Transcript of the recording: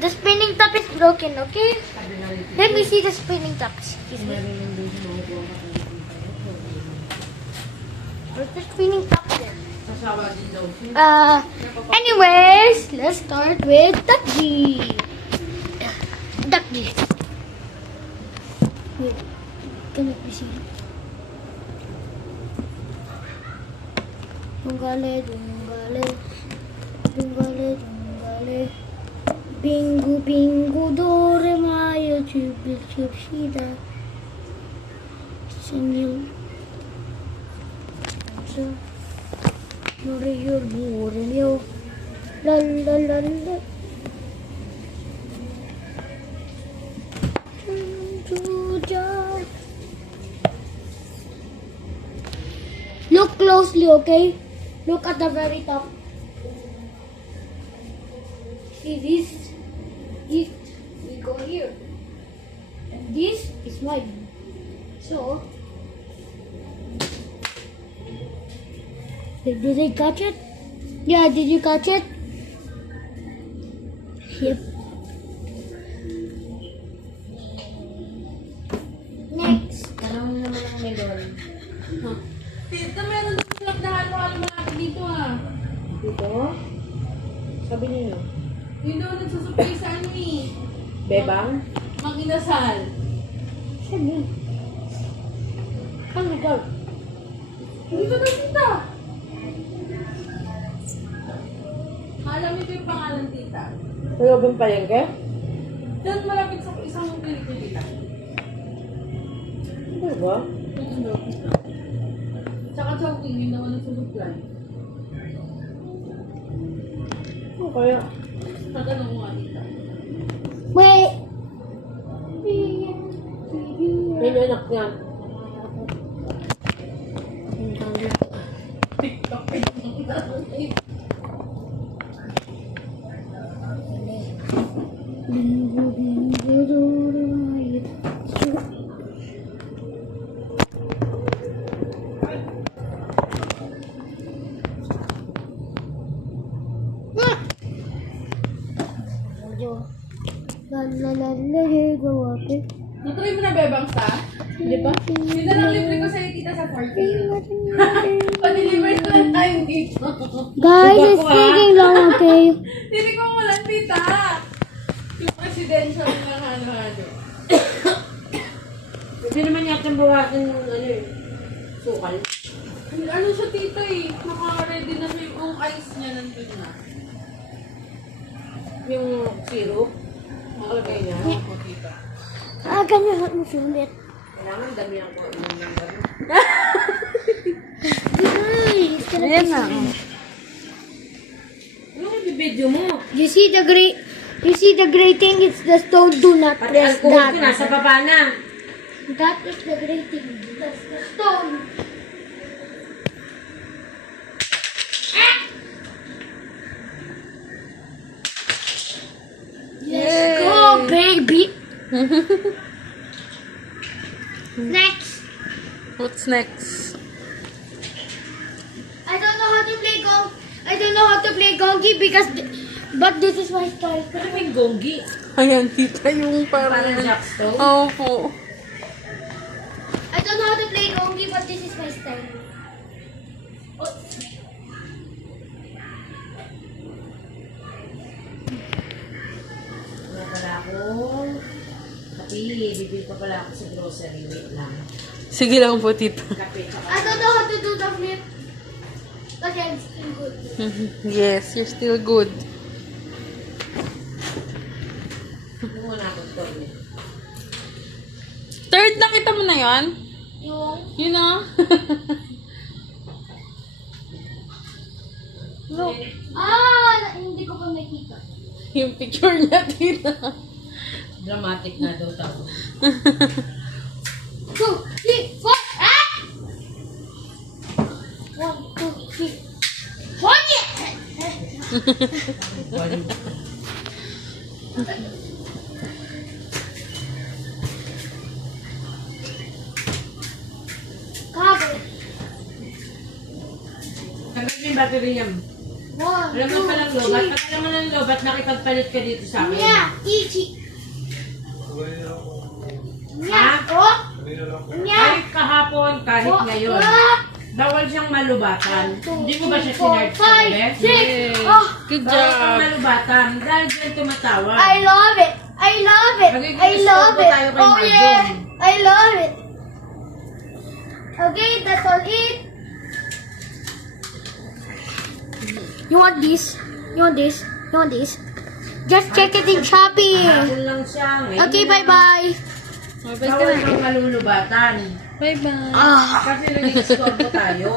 The spinning top is broken, okay? Let me see the spinning top. Excuse me. Where's the spinning top there? Anyways, let's start with Ducky. Ducky. Wait, can I see? Dungale, dungale, dungale, dungale. Bingo, bingo, dore, maya, chubi, chubshida. Senil. Morio, morio. La la la la. Look closely, okay? Look at the very top. See this? This will go here. And this is mine. So, did I catch it? Yeah, did you catch it? Yep. Next. Tanong naman ang melon. Huh. Tita, meron sa sarap na halo-halo malaki dito ah. Dito? Sabi niyo. Yun daw nagsusupay sa ano eh. Bebang? Mang inasal. Sabi. Ano daw? Hindi ko na tita. Alam niyo yung pangalan tita. Sa loob ng palengke? Doon malapit sa isang clinic ko tita. Ano ba? Tsaka Chowking, yun naman nagsusupply. Ano kaya? Tatanong mo nga tita. Wait. May anak niya. TikTok. Bingo, bingo, dore, maya, La la la la, go up it. Natry mo na bebang sa? Di ba? Yun na lang libre ko sa'yo tita sa 40. Pa-deliver ko lang tayo dito. Guys, it's taking long, okay? Hindi ko wala tita. Yung presidential ng ano-ano. Hindi naman yata bawasan yung ano eh. Sukal. Ano siya tita eh. Naka-ready na yung ice niya nandun na. Yung syrup. Nakalagay niya. Opo tita. Ganyan mo sulit. Kailangan damihan ko yung number. Guys, Ayan na. Ano yung bibidyo mo? you see the gray thing? It's the stone. Do not Pati press alcohol ko that. nasa baba na. That is the gray thing. That's the stone. Let's go, baby. Next. What's next? I don't know how to play gong. I don't know how to play gongi because, but this is my style. Ano yung gonggi? Ayan tita yung Parang parang... jackstone? Opo. I don't know how to play gongi, but this is my style. Oh. Wala pala ako. Pati, bibili pa pala ako sa grocery. Wait lang. Sige lang po tita. Kape, tsaka I don't know how to do the flip, but I'm still good. Yes, you're still good. ano muna ako ito. Third, nakita mo na yon? Yung Yun na. Look. hindi ko pa nakita. Yung picture niya tita. Dramatic na daw tao. 2, 3, 4, ah! 1, 2, 3. Oh yeah! Cover. Tanggal yung battery niya. 1, Alam mo palang lobat. Pag alam mo ng lobat, nakipagpalit ka dito sa akin. Nya, ichi. Nya, Ha? oh. Nya. Kahit kahapon, kahit Oh, ngayon. ah. Bawal siyang malubatan. Hindi mo ba siya 4, sinurge sa 5, gabi? 6. Oh, Good Bawal kang job. malubatan. Dahil dyan tumatawa. I love it. I love it. Magiging I love disturbo it. tayo kay Oh Marjon. yeah. I love it. Okay, that's all it. You want this? You want this? You want this? Just check it in Shopee. Kahapon lang siya. Ngayon Okay, lang. bye-bye. Bye-bye ka Bawal na. kang malulubatan. Bye-bye. Ah. Kasi nag-disturbo tayo.